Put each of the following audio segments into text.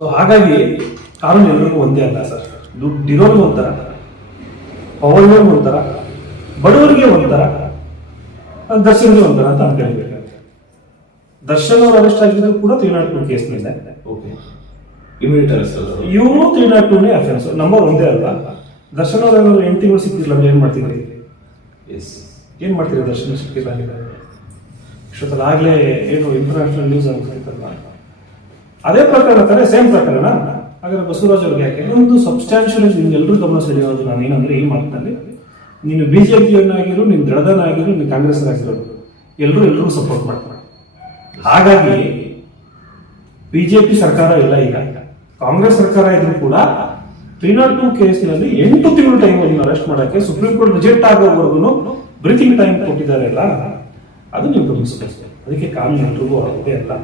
So ಹಾಗಾಗಿ ಕಾನೂನು ಎಲ್ರಿಗೂ ಒಂದೇ ಅಲ್ಲ ಸರ್. ದುಡ್ಡಿರೋರ್ಗೆ ಒಂಥರ, ಪವರ್ ಇರೋರ್ಗೆ ಒಂಥರ, ಬಡವರಿಗೆ ಒಂಥರ, ದರ್ಶನ್ಗೆ ಒಂಥರ ಅಂತ ಅನ್ಕೊಳ್ಬೇಕಾಗುತ್ತೆ. ದರ್ಶನ್ ಅವರು ಅರೆಸ್ಟ್ ಆಗಿದ್ರು ಕೂಡ 302 ಕೇಸ್ ಮೇಲೆ, ಇವರು 302 ಅಫೆನ್ಸ್ ನಂಬರ್ ಒಂದೇ ಅಲ್ವಾ. ದರ್ಶನ್ ಅವರು 8 ತಿಂಗಳು ಸಿಕ್ಕಿಲ್ಲ ಅಂದ್ರೆ ಏನ್ ಮಾಡ್ತಿದ್ರಿ? ಏನ್ ಮಾಡ್ತೀರಿ? ದರ್ಶನ್ ಸಿಕ್ಕಿಲ್ಲ ಇಷ್ಟೊತ್ತಲ್ಲ ಆಗ್ಲೇ ಏನು ಇಂಟರ್ನ್ಯಾಷನಲ್ ನ್ಯೂಸ್ ಆಗ್ತೈತಲ್ವಾ. ಅದೇ ಪ್ರಕರಣ ತಾನೇ, ಸೇಮ್ ಪ್ರಕರಣ. ಹಾಗಾದ್ರೆ ಬಸವರಾಜ್ ಅವ್ರಿಗೆ ಯಾಕೆ ಒಂದು ಸಬ್ಸ್ಟ್ಯಾನ್ಷಿಯಲ್ ನಿಮ್ಗೆ ಎಲ್ಲರೂ ಗಮನ ಸೆಳೆಯೋದು ನಾನು ಏನಂದ್ರೆ ಈ ಮಾತಿನಲ್ಲಿ, ನೀನು ಬಿಜೆಪಿಯನ್ನಾಗಿರು, ನೀನು ದಳದನಾಗಿರು, ನೀನು ಕಾಂಗ್ರೆಸ್ ಆಗಿರೋದು ಎಲ್ಲರೂ ಸಪೋರ್ಟ್ ಮಾಡ್ತಾರೆ. ಹಾಗಾಗಿ ಬಿಜೆಪಿ ಸರ್ಕಾರ ಇಲ್ಲ, ಈಗ ಕಾಂಗ್ರೆಸ್ ಸರ್ಕಾರ ಇದ್ರು ಕೂಡ 302 ಕೇಸಿನಲ್ಲಿ 8 ತಿಂಗಳು ಟೈಮ್ ಅರೆಸ್ಟ್ ಮಾಡಕ್ಕೆ ಸುಪ್ರೀಂ ಕೋರ್ಟ್ ರಿಜೆಕ್ಟ್ ಆಗೋವರೆಗೂ ಬ್ರೀತಿಂಗ್ ಟೈಮ್ ಕೊಟ್ಟಿದ್ದಾರೆ ಅಲ್ಲ, ಅದು ನೀವು ಗಮನಿಸಬೇಕು. ಅದಕ್ಕೆ ಕಾನೂನು ಎಲ್ರಿಗೂ ಆಗೋದೇ ಅಲ್ಲ.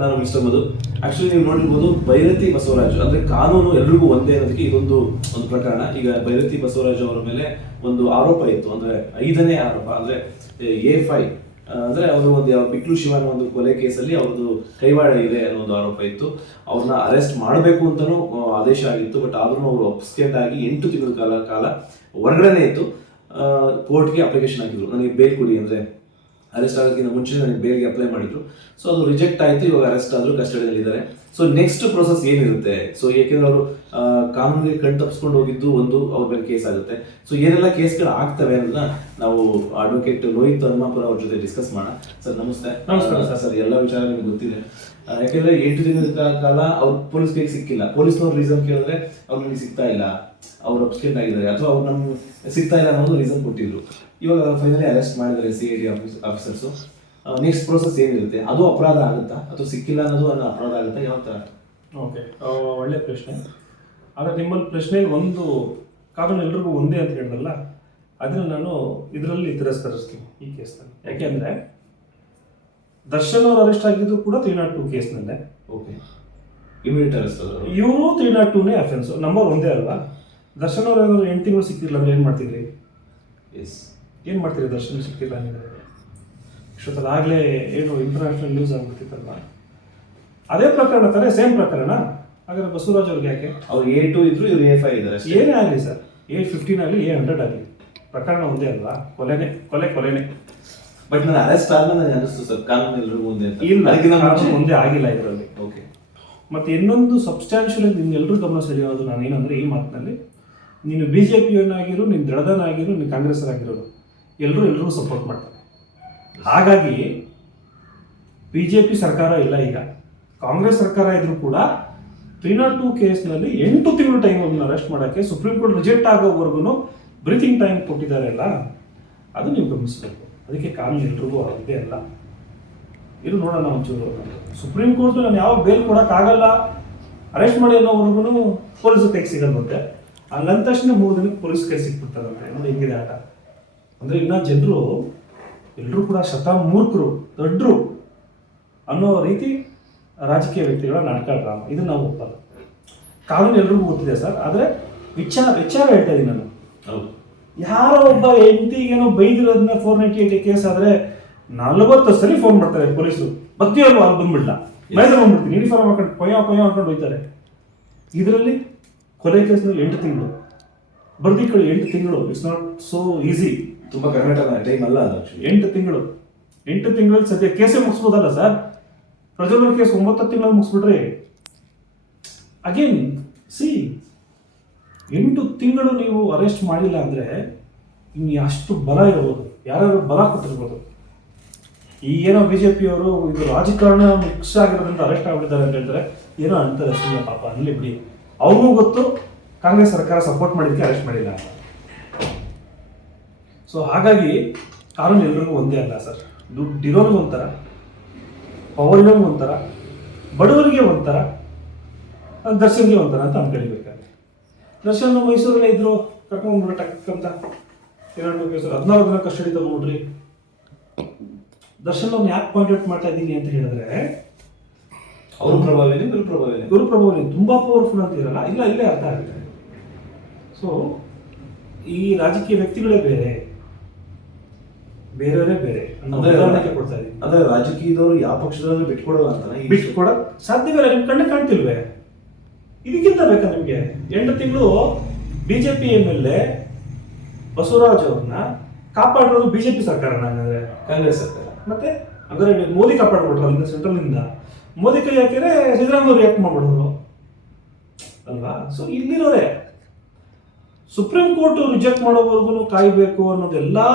ನಾನು ಮಿಸ್ಟರ್ ಮಧು. ಆಕ್ಚುಲಿ ನೀವು ನೋಡಿರ್ಬೋದು, ಬೈರತಿ ಬಸವರಾಜ್ ಅಂದ್ರೆ ಕಾನೂನು ಎಲ್ರಿಗೂ ಒಂದೇ ಅನ್ನೋದಕ್ಕೆ ಇದೊಂದು ಪ್ರಕರಣ. ಈಗ ಬೈರತಿ ಬಸವರಾಜ್ ಅವರ ಮೇಲೆ ಒಂದು ಆರೋಪ ಇತ್ತು, ಅಂದ್ರೆ 5ನೇ ಆರೋಪ, ಅಂದ್ರೆ A5 ಅಂದ್ರೆ ಅವರು ಒಂದು ಬಿಕ್ಲು ಶಿವನ ಒಂದು ಕೊಲೆ ಕೇಸಲ್ಲಿ ಅವ್ರದ್ದು ಕೈವಾಡ ಇದೆ ಅನ್ನೋ ಒಂದು ಆರೋಪ ಇತ್ತು. ಅವ್ರನ್ನ ಅರೆಸ್ಟ್ ಮಾಡಬೇಕು ಅಂತಾನೂ ಆದೇಶ ಆಗಿತ್ತು. ಬಟ್ ಆದ್ರೂ ಅವರು ಅಬ್ಸ್ಕೆಂಡ್ ಆಗಿ 8 ತಿಂಗಳ ಕಾಲ ಹೊರಗಡೆನೇ ಇತ್ತು. ಕೋರ್ಟ್ಗೆ ಅಪ್ಲಿಕೇಶನ್ ಹಾಕಿದ್ರು, ನನಗೆ ಬೇಲ್ ಕೊಡಿ, ಅಂದ್ರೆ ಅರೆಸ್ಟ್ ಆಗೋದಕ್ಕಿಂತ ಮುಂಚೆ ನನಗೆ ಬೇಲ್ಗೆ ಅಪ್ಲೈ ಮಾಡಿದ್ರು. ಸೊ ಅದು ರಿಜೆಕ್ಟ್ ಆಯಿತು. ಇವಾಗ ಅರೆಸ್ಟ್ ಆದರೂ ಕಸ್ಟಡಿಯಲ್ಲಿದ್ದಾರೆ. ಸೊ ನೆಕ್ಸ್ಟ್ ಪ್ರೊಸೆಸ್ ಏನಿರುತ್ತೆ? ಸೊ ಏಕೆಂದ್ರೆ ಅವರು ಕಾನೂನಿಗೆ ಕಣ್ತಪ್ಪಿಸ್ಕೊಂಡು ಹೋಗಿದ್ದು ಒಂದು, ಅವ್ರ ಮೇಲೆ ಕೇಸ್ ಆಗುತ್ತೆ. ಸೊ ಏನೆಲ್ಲ ಕೇಸ್ಗಳು ಆಗ್ತವೆ ಅನ್ನೋದನ್ನ ನಾವು ಅಡ್ವೊಕೇಟ್ ಲೋಹಿತ್ ಹನುಮಾಪುರ ಅವ್ರ ಜೊತೆ ಡಿಸ್ಕಸ್ ಮಾಡೋಣ. ಸರ್ ನಮಸ್ತೆ. ನಮಸ್ಕಾರ ಸರ್. ಎಲ್ಲ ವಿಚಾರ ನಿಮ್ಗೆ ಗೊತ್ತಿದೆ. ಯಾಕೆಂದ್ರೆ 8 ದಿನದ ಕಾಲ ಅವ್ರು ಪೊಲೀಸ್ ಕೈಗೆ ಸಿಕ್ಕಿಲ್ಲ. ಪೊಲೀಸ್ನವ್ರು ರೀಸನ್ ಕೇಳಿದ್ರೆ ಅವ್ರು ನಿಮಗೆ ಸಿಗ್ತಾ ಇಲ್ಲ, ಅವ್ರು ಅಬ್ಸ್ಕೆಂಟ್ ಆಗಿದ್ದಾರೆ, ಅಥವಾ ಅವ್ರು ನಮ್ಗೆ ಸಿಗ್ತಾ ಇಲ್ಲ ಅನ್ನೋದು ರೀಸನ್ ಕೊಟ್ಟಿದ್ರು. ಇವಾಗ ಫೈನಲಿ ಅರೆಸ್ಟ್ ಮಾಡಿದ್ದಾರೆ CID ಆಫೀಸರ್ಸು. ನೆಕ್ಸ್ಟ್ ಪ್ರೋಸೆಸ್ ಏನಿರುತ್ತೆ? ಅದು ಅಪರಾಧ ಆಗುತ್ತಾ, ಅಥವಾ ಸಿಕ್ಕಿಲ್ಲ ಅನ್ನೋದು ಅಪರಾಧ ಆಗುತ್ತಾ, ಯಾವ ಥರ? ಓಕೆ, ಒಳ್ಳೆ ಪ್ರಶ್ನೆ. ಆದರೆ ನಿಮ್ಮಲ್ಲಿ ಪ್ರಶ್ನೆ ಒಂದು, ಕಾನೂನು ಎಲ್ರಿಗೂ ಒಂದೇ ಅಂತ ಹೇಳಿದ್ರಲ್ಲ, ಅದನ್ನು ನಾನು ಇದರಲ್ಲಿ ತಿರಸ್ಕರಿಸ್ತೀನಿ ಈ ಕೇಸ್ನಲ್ಲಿ. ಯಾಕೆಂದರೆ ದರ್ಶನ್ ಅವರು ಅರೆಸ್ಟ್ ಆಗಿದ್ದು ಕೂಡ 302 ಕೇಸ್ನಲ್ಲೇ. ಇವರು 302 ಅಫೆನ್ಸ್ ನಂಬರ್ ಒಂದೇ ಅಲ್ವಾ. ದರ್ಶನ್ ಅವರು 8 ತಿಂಗಳು ಸಿಕ್ಕಿಲ್ಲ ಅಂದ್ರೆ ಏನು ಮಾಡ್ತಿದ್ರಿ? ಏನು ಮಾಡ್ತೀರಿ? ದರ್ಶನ್ ಸಿಕ್ಕಿಲ್ಲ ಅಂದರೆ ಇಷ್ಟೊತ್ತಲ್ಲ ಆಗ್ಲೇ ಏನು ಇಂಟರ್ನ್ಯಾಷನಲ್ ನ್ಯೂಸ್ ಆಗ್ಬಿಡ್ತಿತ್ತಲ್ವಾ. ಅದೇ ಪ್ರಕರಣ ತಾನೇ, ಸೇಮ್ ಪ್ರಕರಣ. ಹಾಗಾದ್ರೆ ಬಸವರಾಜ್ ಅವ್ರಿಗೆ ಯಾಕೆ ಅವ್ರು A2 ಇದ್ರು, ಇವ್ರು A5 ಇದ್ದಾರೆ. ಏನೇ ಆಗಲಿ ಸರ್, A15 ಆಗಲಿ A100 ಆಗಲಿ, ಪ್ರಕರಣ ಒಂದೇ ಅಲ್ವಾ. ಕೊಲೆನೇ. ಬಟ್ ನಾನು ಅರೆಸ್ಟ್ ಆದ್ಮೇಲೆ ನನಗೆ ಅನಿಸ್ತು ಸರ್, ಕಾನೂನು ಎಲ್ರಿಗೂ ಒಂದೇ ಅಂತ. ಕಾನೂನು ಒಂದೇ ಆಗಿಲ್ಲ ಇದರಲ್ಲಿ. ಓಕೆ. ಮತ್ತೆ ಇನ್ನೊಂದು ಸಬ್ಸ್ಟ್ಯಾನ್ಷಿಯಲ್ ನಿಮ್ಗೆ ಎಲ್ಲರೂ ಗಮನ ಸೆಳೆಯೋದು ನಾನು ಏನಂದ್ರೆ ಈ ಮಾತಿನಲ್ಲಿ, ನೀನು ಬಿಜೆಪಿಯನ್ನಾಗಿರು, ನೀನು ದಳದನಾಗಿರು, ನೀನು ಕಾಂಗ್ರೆಸ್ ಆಗಿರೋದು ಎಲ್ಲರೂ ಸಪೋರ್ಟ್ ಮಾಡ್ತಾರೆ. ಹಾಗಾಗಿ ಬಿಜೆಪಿ ಸರ್ಕಾರ ಇಲ್ಲ, ಈಗ ಕಾಂಗ್ರೆಸ್ ಸರ್ಕಾರ ಇದ್ರು ಕೂಡ 302 ಕೇಸ್ನಲ್ಲಿ 8 ತಿಂಗಳು ಟೈಮ್ ಅರೆಸ್ಟ್ ಮಾಡೋಕ್ಕೆ ಸುಪ್ರೀಂ ಕೋರ್ಟ್ ರಿಜೆಕ್ಟ್ ಆಗೋವರೆಗೂ ಬ್ರೀತಿಂಗ್ ಟೈಮ್ ಕೊಟ್ಟಿದ್ದಾರೆ ಅಲ್ಲ, ಅದು ನೀವು ಗಮನಿಸಬೇಕು. ಅದಕ್ಕೆ ಕಾನೂನು ಎಲ್ರಿಗೂ ಆಗೋದೇ ಅಲ್ಲ. ಇದು ನೋಡೋಣ ಒಂಚೂರು. ಸುಪ್ರೀಂ ಕೋರ್ಟ್ ನಾನು ಯಾವ ಬೇಲ್ ಕೊಡೋಕ್ಕಾಗಲ್ಲ, ಅರೆಸ್ಟ್ ಮಾಡಿ ಅನ್ನೋವರೆಗೂ ಪೊಲೀಸ್ ಕೈಗೆ ಸಿಗಲ್ವಂತೆ. ಹಂಗಂದ ತಕ್ಷಣ 3 ದಿನಕ್ಕೆ ಪೊಲೀಸ್ ಕೈ ಸಿಕ್ಬಿಡ್ತಾರಂತೆ. ನೋಡಿ ಹೆಂಗಿದೆ ಆಟ. ಅಂದರೆ ಇನ್ನು ಜನರು ಎಲ್ಲರೂ ಕೂಡ ಶತಮೂರ್ಖರು, ದೊಡ್ಡರು ಅನ್ನೋ ರೀತಿ ರಾಜಕೀಯ ವ್ಯಕ್ತಿಗಳ ನಾಟಕ ಡ್ರಾಮಾ. ಇದು ನಾವು ಒಪ್ಪಲ್ಲ. ಕಾನೂನು ಎಲ್ರಿಗೂ ಗೊತ್ತಿದೆ ಸರ್. ಆದರೆ ವಿಚಾರ ಹೇಳ್ತಾ ಇದ್ದೀನಿ ನಾನು. ಯಾರೋ ಒಬ್ಬ ಹೆಂಡತಿಗೇನೋ ಬೈದಿರೋದನ್ನ 498 ಕೇಸ್ ಆದರೆ 40 ಸಲ ಫೋನ್ ಮಾಡ್ತಾರೆ ಪೊಲೀಸರು. ಬರ್ತೀವಲ್ವ, ಅಲ್ಲಿ ಬಂದ್ಬಿಡ್ಲ, ಮೈದ ಬಂದ್ಬಿಡ್ತೀನಿ, ಯೂನಿಫಾರ್ಮ್ ಹಾಕೊಂಡು ಕೊಯ್ಯ ಹಾಕೊಂಡು ಹೋಗ್ತಾರೆ. ಇದರಲ್ಲಿ ಕೊಲೆ ಕೇಸ್ನಲ್ಲಿ 8 ತಿಂಗಳು, ಬರ್ದಿ ಕಡೆ 8 ತಿಂಗಳು. It's not so easy. ತುಂಬ ಕರ್ನಾಟಕ ಟೈಮ್ ಅಲ್ಲ ಅದು. 8 ತಿಂಗಳಲ್ಲಿ ಸದ್ಯ ಕೇಸೇ ಮುಗಿಸ್ಬೋದಲ್ಲ ಸರ್. ಪ್ರಜ್ವಲ್ ಕೇಸ್ 9 ತಿಂಗಳಲ್ಲಿ ಮುಗಿಸ್ಬಿಟ್ರಿ. ಅಗೇನ್ ಸಿ, 8 ತಿಂಗಳು ನೀವು ಅರೆಸ್ಟ್ ಮಾಡಿಲ್ಲ ಅಂದರೆ ಇನ್ನು ಅಷ್ಟು ಬಲ ಇರ್ಬೋದು, ಯಾರು ಬಲ ಕೊಟ್ಟಿರ್ಬೋದು. ಈಗೇನೋ ಬಿಜೆಪಿಯವರು ಇದು ರಾಜಕಾರಣ ಮಿಕ್ಸ್ ಆಗಿರೋದ್ರಿಂದ ಅರೆಸ್ಟ್ ಆಗ್ಬಿಟ್ಟಿದ್ದಾರೆ ಅಂತ ಹೇಳ್ತಾರೆ, ಏನೋ ಅಂತಾರೆ ಸುಮ್ಮನೆ, ಪಾಪ ಅಲ್ಲಿ ಬಿಡಿ. ಅವ್ರಿಗೂ ಗೊತ್ತು ಕಾಂಗ್ರೆಸ್ ಸರ್ಕಾರ ಸಪೋರ್ಟ್ ಮಾಡಿದ್ದಕ್ಕೆ ಅರೆಸ್ಟ್ ಮಾಡಿಲ್ಲ ಅಂತ. ಸೊ ಹಾಗಾಗಿ ಕಾನೂನು ಎಲ್ರಿಗೂ ಒಂದೇ ಅಲ್ಲ ಸರ್. ದುಡ್ಡಿರೋರ್ಗೆ ಒಂಥರ, ಪವರ್ ಇರೋರ್ಗೆ ಒಂಥರ, ಬಡವರಿಗೆ ಒಂಥರ, ದರ್ಶನ್ಗೆ ಒಂಥರ ಅಂತ ಅನ್ಕೊಳ್ಬೇಕಾದ್ರೆ. ದರ್ಶನ್ ಮೈಸೂರಲ್ಲೇ ಇದ್ರು, ಕರ್ಕೊಂಡ್ಬಿಟ್ರೆ ಟಕ್ಕಂತ 14 ದಿನ ಕಸ್ಟಡಿ ತಗೊಂಡ್ಬಿಡ್ರಿ. ದರ್ಶನ್ ಅವ್ನು ಯಾಕೆ ಪಾಯಿಂಟ್ ಔಟ್ ಮಾಡ್ತಾ ಇದ್ದೀನಿ ಅಂತ ಹೇಳಿದ್ರೆ, ಅವರು ಗುರು ಪ್ರಭಾವಿನಿ ತುಂಬಾ ಪವರ್ಫುಲ್ ಅಂತ ಇರಲ್ಲ, ಇಲ್ಲೇ ಅರ್ಥ ಆಗುತ್ತೆ. ಸೊ ಈ ರಾಜಕೀಯ ವ್ಯಕ್ತಿಗಳೇ ಬೇರೆ, ಬೇರೆಯವರೇ ಬೇರೆ ಅನ್ನೋ ಅಂದ್ರೆ ಉದಾಹರಣೆಗೆ ಕೊಡ್ತಾ ಇದ್ದೀನಿ. ಅಂದ್ರೆ ರಾಜಕೀಯದವರು ಯಾವ ಪಕ್ಷದಲ್ಲೂ ಬಿಟ್ಕೊಡಲ್ಲ ಅಂತಾನೆ ಬಿಟ್ಟು ಕೊಡಕ್ ಸಾಧ್ಯವೇ ಇಲ್ಲ. ನಿಮ್ ಕಣ್ಣು ಕಾಣ್ತಿಲ್ವೇ? ಇದಕ್ಕಿಂತ ಬೇಕಾ ನಿಮ್ಗೆ? 8 ತಿಂಗಳು ಬಿಜೆಪಿ MLA ಬಸವರಾಜ್ ಅವ್ರನ್ನ ಕಾಪಾಡಿರೋದು ಬಿಜೆಪಿ ಸರ್ಕಾರನ ಹಂಗಾದ್ರೆ? ಕಾಂಗ್ರೆಸ್ ಸರ್ಕಾರ. ಮತ್ತೆ ಅಂದ್ರೆ ಮೋದಿ ಕಾಪಾಡ್ಬಿಟ್ರು ಅಲ್ಲಿಂದ, ಸೆಂಟ್ರಲ್ ಇಂದ ಮೋದಿ ಕೈ ಹಾಕಿದ್ರೆ ಸಿದ್ದರಾಮಯ್ಯ ರಿಯಾಕ್ಟ್ ಮಾಡ್ಬಿಡೋರು ಅಲ್ವಾ? ಸೊ ಇಲ್ಲಿರೋರೆ ಸುಪ್ರೀಂ ಕೋರ್ಟ್ ರಿಜೆಕ್ಟ್ ಮಾಡೋವರೆಗೂ ಕಾಯ್ಬೇಕು ಅನ್ನೋದೆಲ್ಲಾ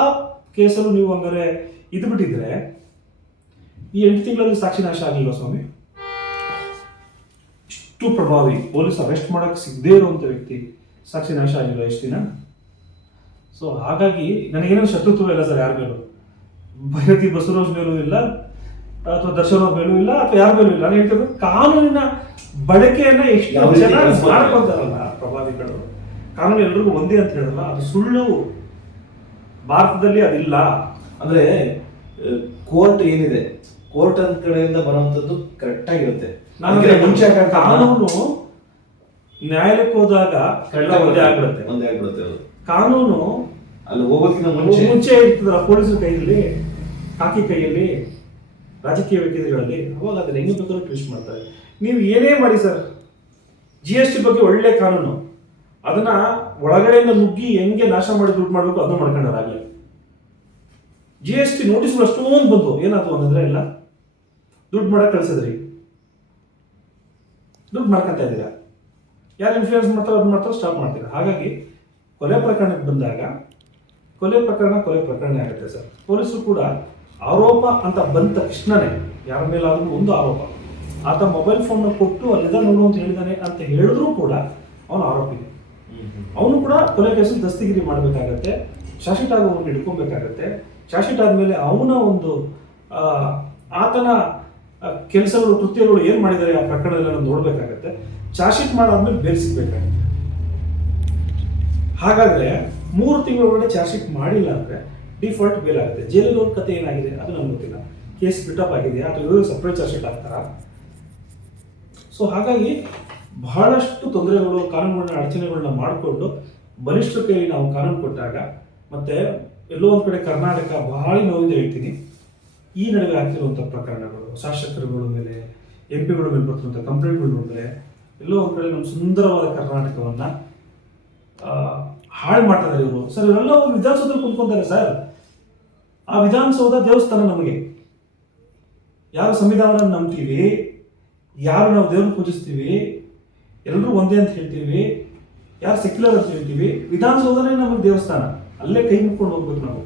ಕೇಸಲ್ಲೂ ನೀವು ಹಂಗಾರೆ ಇದು ಬಿಟ್ಟಿದ್ರೆ ಈ 8 ತಿಂಗಳಲ್ಲಿ ಸಾಕ್ಷಿ ನಾಶ ಆಗಿಲ್ವ ಸ್ವಾಮಿ? ಇಷ್ಟು ಪ್ರಭಾವಿ ಪೊಲೀಸ್ ಅರೆಸ್ಟ್ ಮಾಡಕ್ ಸಿಗದೇ ಇರುವಂತ ವ್ಯಕ್ತಿ ಸಾಕ್ಷಿ ನಾಶ ಆಗಿಲ್ವ ಎಷ್ಟು ದಿನ? ಸೊ ಹಾಗಾಗಿ ನನಗೇನೋ ಶತ್ರುತ್ವ ಇಲ್ಲ ಸರ್ ಯಾರ ಮೇಲೂ. ಭೈರತಿ ಬಸವರಾಜ್ ಮೇಲೂ ಇಲ್ಲ, ಅಥವಾ ದರ್ಶನ್ ಅವ್ರ ಮೇಲೂ ಇಲ್ಲ, ಅಥವಾ ಯಾರ ಮೇಲೂ ಇಲ್ಲ. ನಾನು ಹೇಳ್ತಿರೋದು ಕಾನೂನಿನ ಬಳಕೆಯನ್ನ ಎಷ್ಟು ಯಾವ ರೀತಿ ಚೆನ್ನಾಗಿ ಬಳಸ್ತಾರೆ? ಮಾಡ್ಕೊತಾರಲ್ಲ ಪ್ರಭಾವಿಗಳು. ಕಾನೂನು ಎಲ್ರಿಗೂ ಒಂದೇ ಅಂತ ಹೇಳಲ್ಲ, ಅದು ಸುಳ್ಳು. ಭಾರತದಲ್ಲಿ ಅದಿಲ್ಲ. ಅಂದ್ರೆ ಕೋರ್ಟ್ ಏನಿದೆ, ಕೋರ್ಟ್ ಅಂತ ಕಡೆಯಿಂದ ಬರುವಂತದ್ದು ಕರೆಕ್ಟ್ ಆಗಿರುತ್ತೆ. ಮುಂಚೆ ಕಾನೂನು ನ್ಯಾಯಾಲಯಕ್ಕೆ ಹೋದಾಗ ಎಲ್ಲ ಒಂದೇ ಆಗ್ಬಿಡುತ್ತೆ. ಒಂದೇ ಆಗ್ಬಿಡುತ್ತೆ ಅದು. ಕಾನೂನು ಅಲ್ಲಿ ಹೋಗೋದಕ್ಕಿಂತ ಮುಂಚೆ ಇರ್ತದಲ್ಲ ಪೊಲೀಸರ ಕೈಯಲ್ಲಿ, ಕಾಕಿ ಕೈಯಲ್ಲಿ, ರಾಜಕೀಯ ವ್ಯಕ್ತಿಗಳಲ್ಲಿ, ಅವಾಗ ಅದನ್ನ ಹೆಂಗೆ ಬೇಕಾದ್ರೂ ಟ್ವಿಸ್ಟ್ ಮಾಡ್ತಾರೆ. ನೀವು ಏನೇ ಮಾಡಿ ಸರ್, GST ಬಗ್ಗೆ ಒಳ್ಳೆ ಕಾನೂನು, ಅದನ್ನ ಒಳಗಡೆಯಿಂದ ನುಗ್ಗಿ ಹೆಂಗೆ ನಾಶ ಮಾಡಿ ದುಡ್ಡು ಮಾಡಬೇಕು ಅದನ್ನ ಮಾಡ್ಕೊಂಡಾಗಲೇ. GST ನೋಟಿಸ್ಗಳು ಅಷ್ಟೊಂದು ಬಂದು ಏನಾದ್ರು ಅಂತಂದ್ರೆ ಎಲ್ಲ ದುಡ್ಡು ಮಾಡಕ್ ಕಳ್ಸಿದ್ರಿ, ದುಡ್ಡು ಮಾಡ್ಕೊಂತ ಇದ್ದೀರಾ, ಯಾರು ಇನ್ಫ್ಲೂಯೆನ್ಸ್ ಮಾಡ್ತಾರೋ ಅದು ಮಾಡ್ತಾರೋ ಸ್ಟಾಪ್ ಮಾಡ್ತೀರಾ. ಹಾಗಾಗಿ ಕೊಲೆ ಪ್ರಕರಣಕ್ಕೆ ಬಂದಾಗ ಕೊಲೆ ಪ್ರಕರಣ ಆಗುತ್ತೆ ಸರ್. ಪೊಲೀಸರು ಕೂಡ ಆರೋಪ ಅಂತ ಬಂದ ತಕ್ಷಣನೇ ಯಾರ ಮೇಲಾದ್ರೂ ಒಂದು ಆರೋಪ, ಆತ ಮೊಬೈಲ್ ಫೋನ್ ಕೊಟ್ಟು ಅಲ್ಲಿದ ನೋಡು ಅಂತ ಹೇಳಿದಾನೆ ಅಂತ ಹೇಳಿದ್ರು ಕೂಡ ಅವನು ಆರೋಪಿ. ಅವನು ಕೂಡ ಕೊಲೆ ಕೇಸಲ್ಲಿ ದಸ್ತಗಿರಿ ಮಾಡಬೇಕಾಗತ್ತೆ, ಚಾರ್ಜ್ ಶೀಟ್ ಆಗೋವರೆಗೆ ಹಿಡ್ಕೊಬೇಕಾಗತ್ತೆ. ಚಾರ್ಜ್ ಶೀಟ್ ಆದಮೇಲೆ ಅವನ ಒಂದು ಆತನ ಕೆಲಸಗಳು, ಕೃತ್ಯಗಳು ಏನು ಮಾಡಿದ್ದಾರೆ ಆ ಪ್ರಕರಣದಲ್ಲಿ ನೋಡಬೇಕಾಗತ್ತೆ. ಚಾರ್ಜ್ ಶೀಟ್ ಮಾಡಾದ್ಮೇಲೆ ಬೇಲ್ ಸಿಗ್ಬೇಕಾಗತ್ತೆ. ಹಾಗಾದ್ರೆ 3 ತಿಂಗಳೊಳಗಡೆ ಚಾರ್ಜ್ ಶೀಟ್ ಮಾಡಿಲ್ಲ ಅಂದ್ರೆ ಡಿಫಾಲ್ಟ್ ಬೇಲ್ ಆಗುತ್ತೆ. ಜೈಲಿನ ಕತೆ ಏನಾಗಿದೆ ಅದು ನಮ್ಗೆ ಗೊತ್ತಿಲ್ಲ. ಕೇಸ್ ಬಿಟಪ್ ಆಗಿದೆಯಾ ಅಥವಾ ಇವರು ಸಪ್ರೇಟ್ ಚಾರ್ಜ್ ಶೀಟ್ ಹಾಕ್ತಾರಾ? ಸೊ ಹಾಗಾಗಿ ಬಹಳಷ್ಟು ತೊಂದರೆಗಳು, ಕಾನೂನುಗಳನ್ನ ಅಡಚಣೆಗಳನ್ನ ಮಾಡಿಕೊಂಡು ಬಲಿಷ್ಠರ ಕೈಯಲ್ಲಿ ನಾವು ಕಾನೂನು ಕೊಟ್ಟಾಗ, ಮತ್ತೆ ಎಲ್ಲೋ ಒಂದು ಕಡೆ ಕರ್ನಾಟಕ ಬಹಳ ನೋವಿಂದ ಹೇಳ್ತೀನಿ, ಈ ನಡುವೆ ಆಗ್ತಿರುವಂಥ ಪ್ರಕರಣಗಳು, ಶಾಸಕರುಗಳ ಮೇಲೆ, MP ಗಳ ಮೇಲೆ ಬರ್ತಿರುವಂಥ ಕಂಪ್ಲೇಂಟ್ಗಳು ನೋಡಿದ್ರೆ ಎಲ್ಲೋ ಒಂದು ಕಡೆ ನಮ್ಮ ಸುಂದರವಾದ ಕರ್ನಾಟಕವನ್ನ ಹಾಳು ಮಾಡ್ತಾ ಇದ್ದಾರೆ ಇವರು. ಸರ್ ಇವರೆಲ್ಲ ಹೋಗಿ ವಿಧಾನಸೌಧದಲ್ಲಿ ಕುಂತ್ಕೊಂತಾರೆ ಸರ್. ಆ ವಿಧಾನಸೌಧ ದೇವಸ್ಥಾನ ನಮಗೆ. ಯಾರು ಸಂವಿಧಾನ ನಂಬ್ತೀವಿ, ಯಾರು ನಾವು ದೇವ್ರನ್ನ ಪೂಜಿಸ್ತೀವಿ, ಎಲ್ಲರೂ ಒಂದೇ ಅಂತ ಹೇಳ್ತೀವಿ, ಯಾರು ಸೆಕ್ಯುಲರ್ ಅಂತ ಹೇಳ್ತೀವಿ, ವಿಧಾನಸೌಧನೇ ನಮಗೆ ದೇವಸ್ಥಾನ. ಅಲ್ಲೇ ಕೈ ಮುಕ್ಕೊಂಡು ಹೋಗ್ಬೇಕು ನಾವು.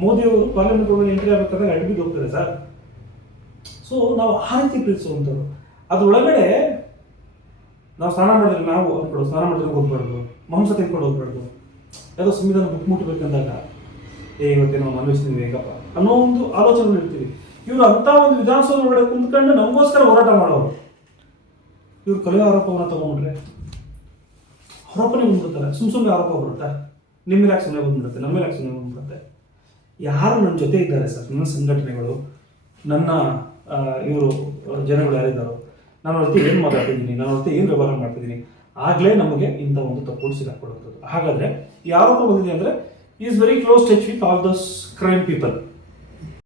ಮೋದಿ ಅವರು ಪಾರ್ಲಿಮೆಂಟ್ ಒಳಗೆ ಎಂಟ್ರಿ ಆಗಬೇಕಾದಾಗ ಅಡ್ಬಿದ್ದು ಹೋಗ್ತಾರೆ ಸರ್. ಸೊ ನಾವು ಆ ರೀತಿ ಪ್ರೀತಿಸುವಂಥವ್ರು. ಅದ್ರೊಳಗಡೆ ನಾವು ಸ್ನಾನ ಮಾಡಿದ್ರೆ ನಾವು ಅನ್ಕೊಳ್ಳೋ, ಸ್ನಾನ ಮಾಡಿದ್ರೆ ಹೋಗ್ಬಾರ್ದು, ಮಾಂಸ ತಿನ್ಕೊಂಡು ಹೋಗ್ಬಾರ್ದು, ಯಾವುದೋ ಸಂವಿಧಾನ ಬುಕ್ ಮುಟ್ಟಬೇಕಂದಾಗ ಇವತ್ತೇ ನಾವು ಅನ್ವಯಿಸ್ತೀವಿ ಹೇಗಪ್ಪ ಅನ್ನೋ ಒಂದು ಆಲೋಚನೆ ಇರ್ತೀವಿ. ಇವರು ಅಂತ ಒಂದು ವಿಧಾನಸೌಧ ಒಳಗಡೆ ಕುಂತ್ಕೊಂಡು ನಮಗೋಸ್ಕರ ಹೋರಾಟ ಮಾಡೋರು. ಇವ್ರು ಕೊಲೆ ಆರೋಪವನ್ನು ತಗೊಂಡ್ರೆ ಆರೋಪನೇ ಬಂದ್ಬಿಡ್ತಾರೆ. ಸುಮ್ಮನೆ ಆರೋಪ ಬರುತ್ತೆ, ನಿಮ್ಮ ಮೇಲೆ ಯಾಕೆ ಸುಮ್ಮನೆ ಬಂದ್ಬಿಡುತ್ತೆ, ನಮ್ಮ ಮೇಲೆ ಯಾಕೆ ಸುಮ್ಮನೆ ಬಂದ್ಬಿಡುತ್ತೆ. ಯಾರು ನನ್ನ ಜೊತೆ ಇದ್ದಾರೆ ಸರ್, ನನ್ನ ಸಂಘಟನೆಗಳು, ನನ್ನ ಇವರು ಜನಗಳು ಯಾರಿದ್ದಾರೋ, ನಾನು ಅವ್ರ ಜೊತೆ ಏನು ಮಾತಾಡ್ತಿದ್ದೀನಿ, ನಾನು ಅವ್ರ ಜೊತೆ ಏನು ವ್ಯವಹಾರ ಮಾಡ್ತಿದ್ದೀನಿ, ಆಗಲೇ ನಮಗೆ ಇಂಥ ಒಂದು ತಪ್ಪು ಸಿಗಾಕೊಡುವಂಥದ್ದು. ಹಾಗಾದರೆ ಈ ಆರೋಪ ಬಂದಿದೆ ಅಂದರೆ is very close touch with all those crime people.